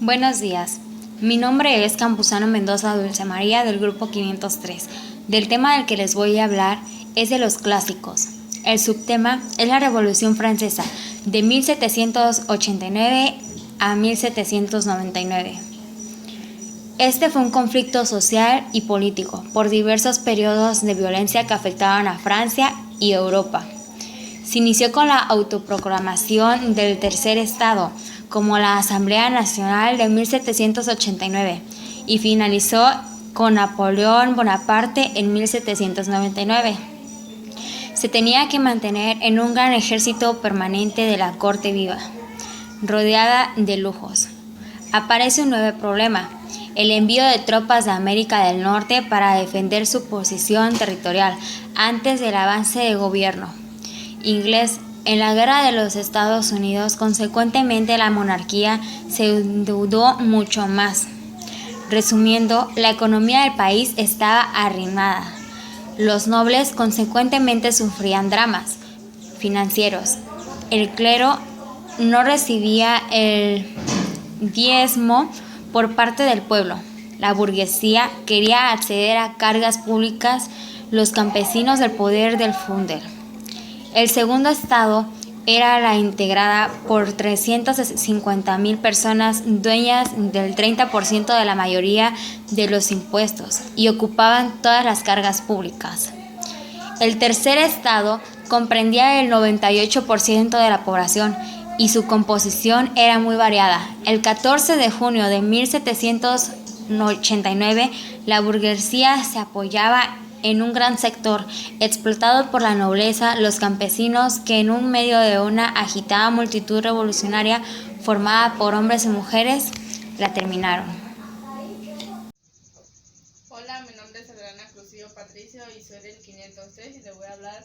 Buenos días, mi nombre es Campuzano Mendoza Dulce María del grupo 503. Del tema del que les voy a hablar es de los clásicos. El subtema es la Revolución Francesa de 1789 a 1799. Este fue un conflicto social y político por diversos periodos de violencia que afectaban a Francia y Europa. Se inició con la autoproclamación del Tercer Estado, como la Asamblea Nacional de 1789, y finalizó con Napoleón Bonaparte en 1799. Se tenía que mantener en un gran ejército permanente de la corte viva, rodeada de lujos. Aparece un nuevo problema: el envío de tropas de América del Norte para defender su posición territorial antes del avance de gobierno inglés. En la guerra de los Estados Unidos, consecuentemente, la monarquía se endeudó mucho más. Resumiendo, la economía del país estaba arruinada. Los nobles, consecuentemente, sufrían dramas financieros. El clero no recibía el diezmo por parte del pueblo. La burguesía quería acceder a cargas públicas, los campesinos del poder del feudal. El segundo estado era la integrada por 350,000 personas dueñas del 30% de la mayoría de los impuestos y ocupaban todas las cargas públicas. El tercer estado comprendía el 98% de la población y su composición era muy variada. El 14 de junio de 1789, la burguesía se apoyaba en un gran sector, explotado por la nobleza, los campesinos, que en un medio de una agitada multitud revolucionaria formada por hombres y mujeres, la terminaron. Hola, mi nombre es Adriana Crucillo Patricio y soy del 506 y le voy a hablar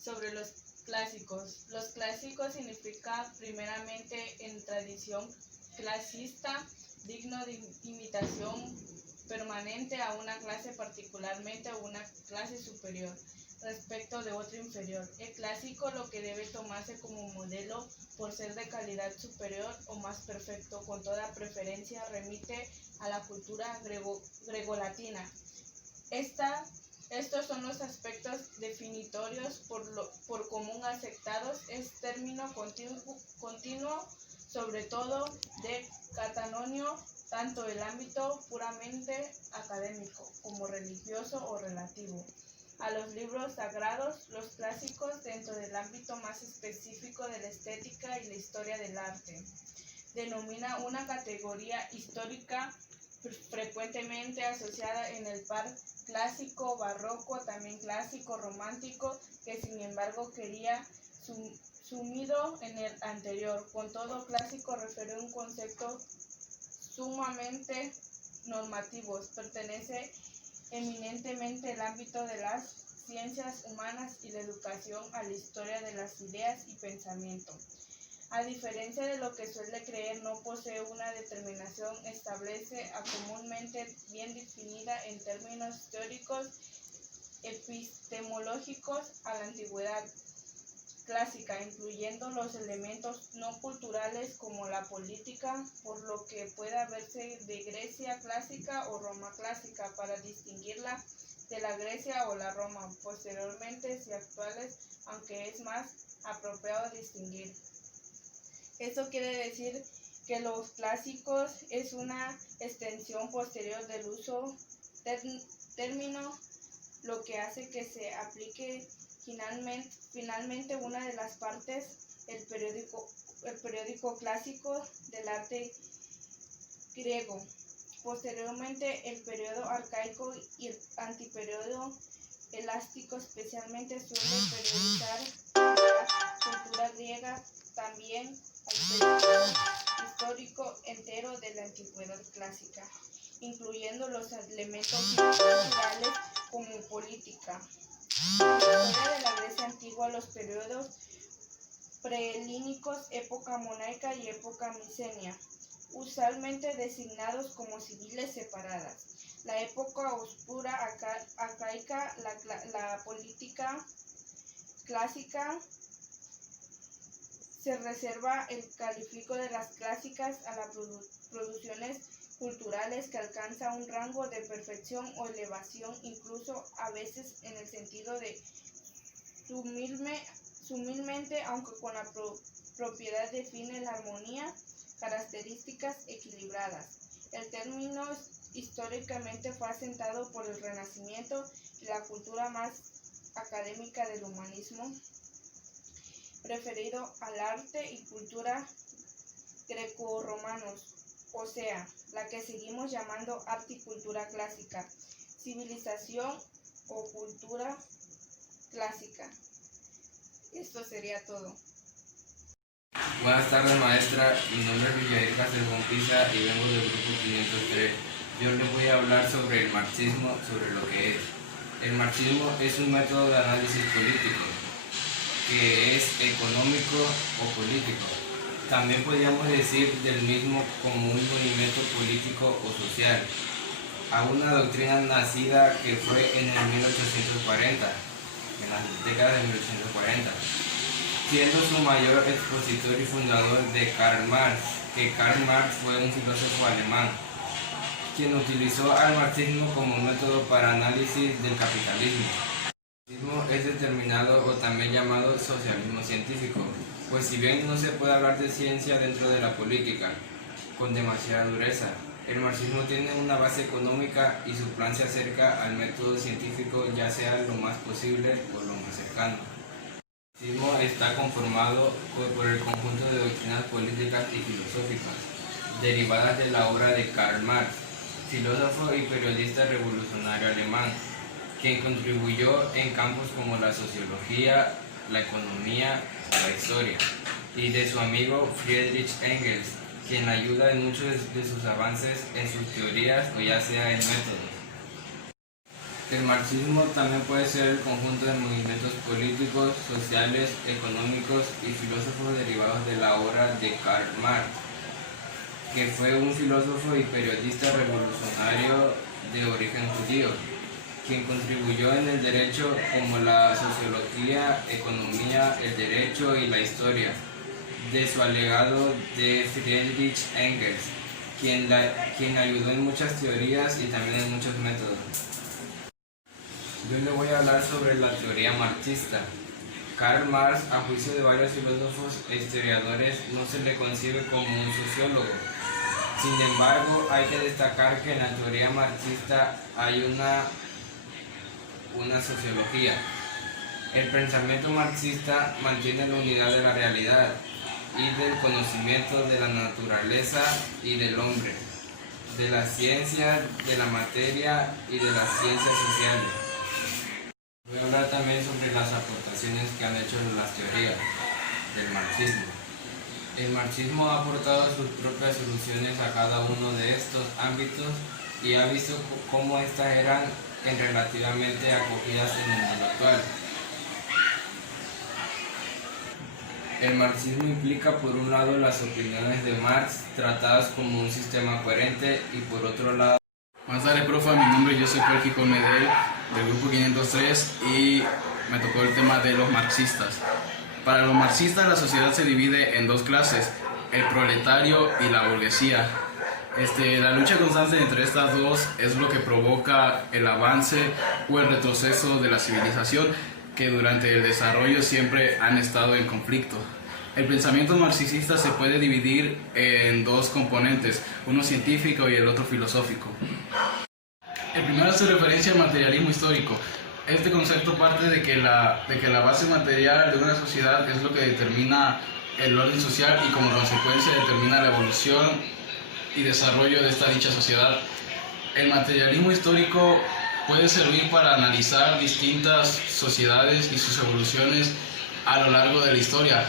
sobre los clásicos. Los clásicos significa primeramente en tradición clasista, digno de imitación permanente a una clase, particularmente a una clase superior respecto de otra inferior. El clásico lo que debe tomarse como modelo por ser de calidad superior o más perfecto, con toda preferencia remite a la cultura gregolatina. Estos son los aspectos definitorios por común aceptados. Es término continuo, sobre todo de catanonio, tanto el ámbito puramente académico como religioso o relativo a los libros sagrados, los clásicos dentro del ámbito más específico de la estética y la historia del arte. Denomina una categoría histórica frecuentemente asociada en el par clásico, barroco, también clásico, romántico, que sin embargo quería sumido en el anterior. Con todo, clásico refiere a un concepto sumamente normativo. Pertenece eminentemente al ámbito de las ciencias humanas y la educación, a la historia de las ideas y pensamiento. A diferencia de lo que suele creer, no posee una determinación, establece a comúnmente bien definida en términos teóricos epistemológicos a la antigüedad clásica, incluyendo los elementos no culturales como la política, por lo que puede verse de Grecia clásica o Roma clásica, para distinguirla de la Grecia o la Roma posteriormente y actuales, aunque es más apropiado distinguir. Eso quiere decir que los clásicos es una extensión posterior del uso término, lo que hace que se aplique finalmente una de las partes, el periódico clásico del arte griego. Posteriormente, el periodo arcaico y el antiperiodo elástico especialmente suele periodizar la cultura griega, también al periodo histórico entero de la antigüedad clásica, incluyendo los elementos culturales como política. En la historia de la Grecia antigua, los periodos prehelínicos, época monaica y época micenia, usualmente designados como civiles separadas. La época oscura arcaica, la política clásica, se reserva el califico de las clásicas a la producciones culturales que alcanza un rango de perfección o elevación, incluso a veces en el sentido de sumilmente, aunque con la propiedad define la armonía, características equilibradas. El término históricamente fue asentado por el Renacimiento y la cultura más académica del humanismo, referido al arte y cultura grecorromanos, o sea, la que seguimos llamando arte y cultura clásica, civilización o cultura clásica. Esto sería todo. Buenas tardes, maestra. Mi nombre es Villair Castellón Pisa y vengo del grupo 503. Yo les voy a hablar sobre el marxismo, sobre lo que es. El marxismo es un método de análisis político, que es económico o político. También podríamos decir del mismo como un movimiento político o social, a una doctrina nacida que fue en el 1840, en las décadas de 1840. Siendo su mayor expositor y fundador de Karl Marx, que Karl Marx fue un filósofo alemán, quien utilizó al marxismo como método para análisis del capitalismo. El marxismo es determinado o también llamado socialismo científico, pues si bien no se puede hablar de ciencia dentro de la política con demasiada dureza, el marxismo tiene una base económica y su plan se acerca al método científico, ya sea lo más posible o lo más cercano. El marxismo está conformado por el conjunto de doctrinas políticas y filosóficas derivadas de la obra de Karl Marx, filósofo y periodista revolucionario alemán, quien contribuyó en campos como la sociología, la economía o la historia, y de su amigo Friedrich Engels, quien ayuda en muchos de sus avances en sus teorías o ya sea en métodos. El marxismo también puede ser el conjunto de movimientos políticos, sociales, económicos y filósofos derivados de la obra de Karl Marx, que fue un filósofo y periodista revolucionario de origen judío, quien contribuyó en el derecho como la sociología, economía, el derecho y la historia, de su alegado de Friedrich Engels, quien ayudó en muchas teorías y también en muchos métodos. Yo le voy a hablar sobre la teoría marxista. Karl Marx, a juicio de varios filósofos e historiadores, no se le concibe como un sociólogo. Sin embargo, hay que destacar que en la teoría marxista hay una sociología. El pensamiento marxista mantiene la unidad de la realidad y del conocimiento de la naturaleza y del hombre, de la ciencia, de la materia y de las ciencias sociales. Voy a hablar también sobre las aportaciones que han hecho las teorías del marxismo. El marxismo ha aportado sus propias soluciones a cada uno de estos ámbitos y ha visto cómo estas eran relativamente acogidas en el mundo actual. El marxismo implica por un lado las opiniones de Marx tratadas como un sistema coherente y por otro lado... Buenas tardes, profe. Mi nombre es José Perky Medel, del grupo 503, y me tocó el tema de los marxistas. Para los marxistas la sociedad se divide en dos clases, el proletario y la burguesía. La lucha constante entre estas dos es lo que provoca el avance o el retroceso de la civilización, que durante el desarrollo siempre han estado en conflicto. El pensamiento marxista se puede dividir en dos componentes, uno científico y el otro filosófico. El primero hace referencia al materialismo histórico. Este concepto parte de que la base material de una sociedad es lo que determina el orden social y como consecuencia determina la evolución y desarrollo de esta dicha sociedad. El materialismo histórico puede servir para analizar distintas sociedades y sus evoluciones a lo largo de la historia.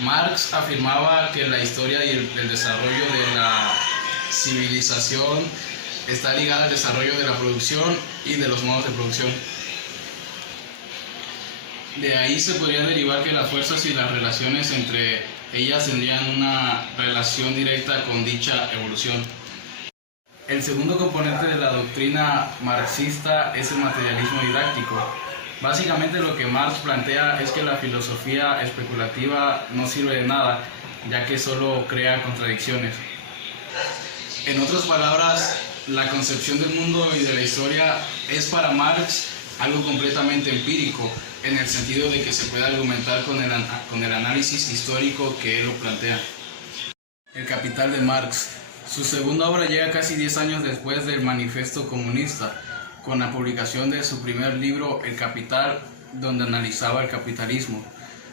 Marx afirmaba que la historia y el desarrollo de la civilización está ligada al desarrollo de la producción y de los modos de producción. De ahí se podría derivar que las fuerzas y las relaciones entre ellas tendrían una relación directa con dicha evolución. El segundo componente de la doctrina marxista es el materialismo didáctico. Básicamente lo que Marx plantea es que la filosofía especulativa no sirve de nada, ya que solo crea contradicciones. En otras palabras, la concepción del mundo y de la historia es para Marx algo completamente empírico, en el sentido de que se puede argumentar con el análisis histórico que él lo plantea. El Capital de Marx. Su segunda obra llega casi 10 años después del Manifiesto Comunista, con la publicación de su primer libro, El Capital, donde analizaba el capitalismo.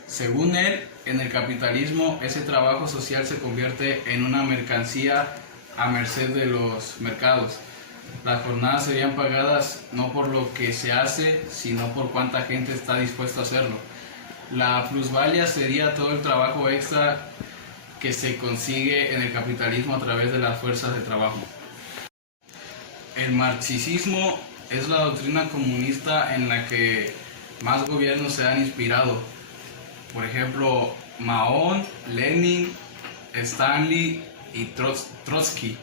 Según él, en el capitalismo, ese trabajo social se convierte en una mercancía a merced de los mercados. Las jornadas serían pagadas no por lo que se hace, sino por cuánta gente está dispuesta a hacerlo. La plusvalía sería todo el trabajo extra que se consigue en el capitalismo a través de las fuerzas de trabajo. El marxismo es la doctrina comunista en la que más gobiernos se han inspirado. Por ejemplo, Mao, Lenin, Stanley y Trotsky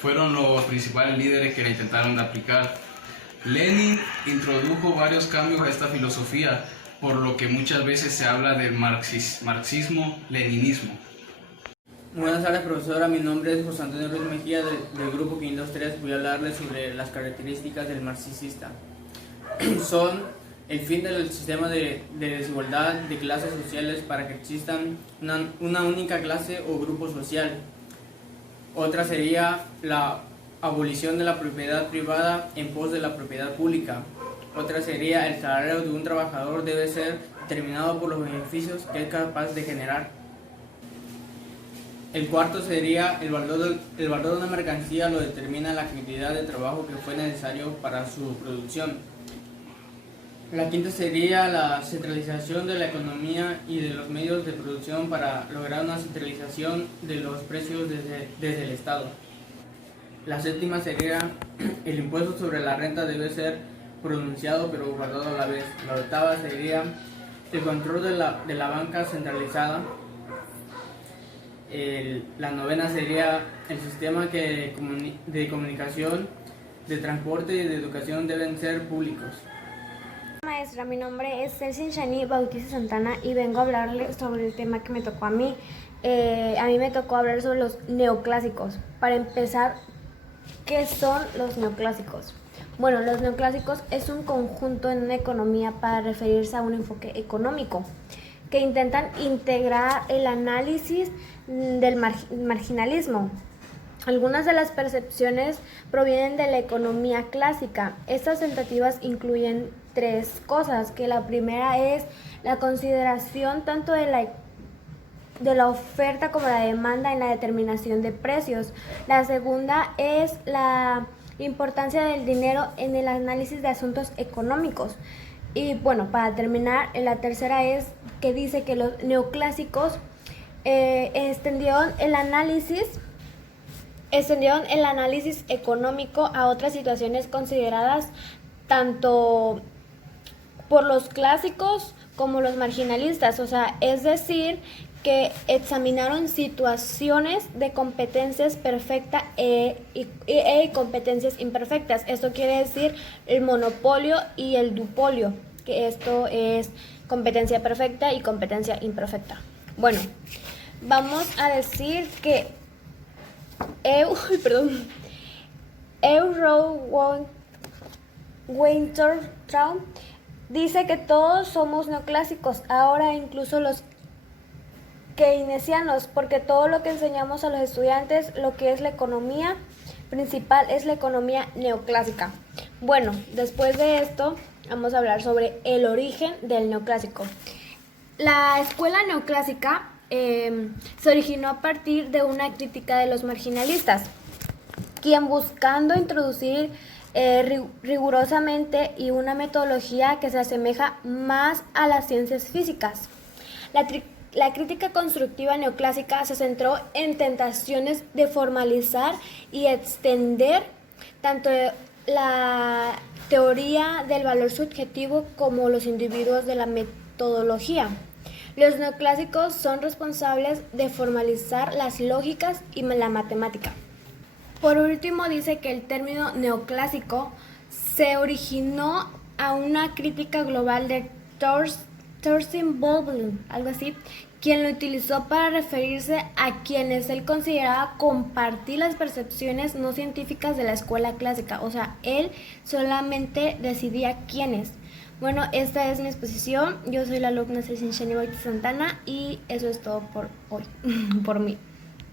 fueron los principales líderes que la intentaron aplicar. Lenin introdujo varios cambios a esta filosofía, por lo que muchas veces se habla del marxismo-leninismo. Buenas tardes, profesora. Mi nombre es José Antonio Ruiz Mejía del grupo 503. Voy a hablarles sobre las características del marxista. Son el fin del sistema de desigualdad de clases sociales para que existan una única clase o grupo social. Otra sería la abolición de la propiedad privada en pos de la propiedad pública. Otra sería el salario de un trabajador debe ser determinado por los beneficios que es capaz de generar. El cuarto sería el valor de una mercancía lo determina la cantidad de trabajo que fue necesario para su producción. La quinta sería la centralización de la economía y de los medios de producción para lograr una centralización de los precios desde el Estado. La séptima sería el impuesto sobre la renta debe ser pronunciado pero guardado a la vez. La octava sería el control de la banca centralizada. La novena sería el sistema de comunicación, de transporte y de educación deben ser públicos. Maestra, mi nombre es Celsin Shani Bautista Santana y vengo a hablarles sobre el tema que me tocó a mí. A mí me tocó hablar sobre los neoclásicos. Para empezar, ¿qué son los neoclásicos? Bueno, los neoclásicos es un conjunto en una economía para referirse a un enfoque económico que intentan integrar el análisis del marginalismo. Algunas de las percepciones provienen de la economía clásica. Estas tentativas incluyen tres cosas, que la primera es la consideración tanto de la oferta como la demanda en la determinación de precios. La segunda es la importancia del dinero en el análisis de asuntos económicos. Y bueno, para terminar, la tercera es que dice que los neoclásicos extendieron el análisis económico a otras situaciones consideradas tanto por los clásicos como los marginalistas, o sea, es decir, que examinaron situaciones de competencias perfectas y competencias imperfectas. Esto quiere decir el monopolio y el duopolio, que esto es competencia perfecta y competencia imperfecta. Bueno, vamos a decir que Weintraub dice que todos somos neoclásicos, ahora incluso los keynesianos, porque todo lo que enseñamos a los estudiantes, lo que es la economía principal, es la economía neoclásica. Bueno, después de esto, vamos a hablar sobre el origen del neoclásico. La escuela neoclásica se originó a partir de una crítica de los marginalistas, quien buscando introducir rigurosamente y una metodología que se asemeja más a las ciencias físicas. La crítica constructiva neoclásica se centró en tentaciones de formalizar y extender tanto la teoría del valor subjetivo como los individuos de la metodología. Los neoclásicos son responsables de formalizar las lógicas y la matemática. Por último, dice que el término neoclásico se originó a una crítica global de Thorstein Veblen, algo así, quien lo utilizó para referirse a quienes él consideraba compartir las percepciones no científicas de la escuela clásica. O sea, él solamente decidía quiénes. Bueno, esta es mi exposición. Yo soy la alumna Celsin Shani Bautista Santana y eso es todo por hoy, por mí.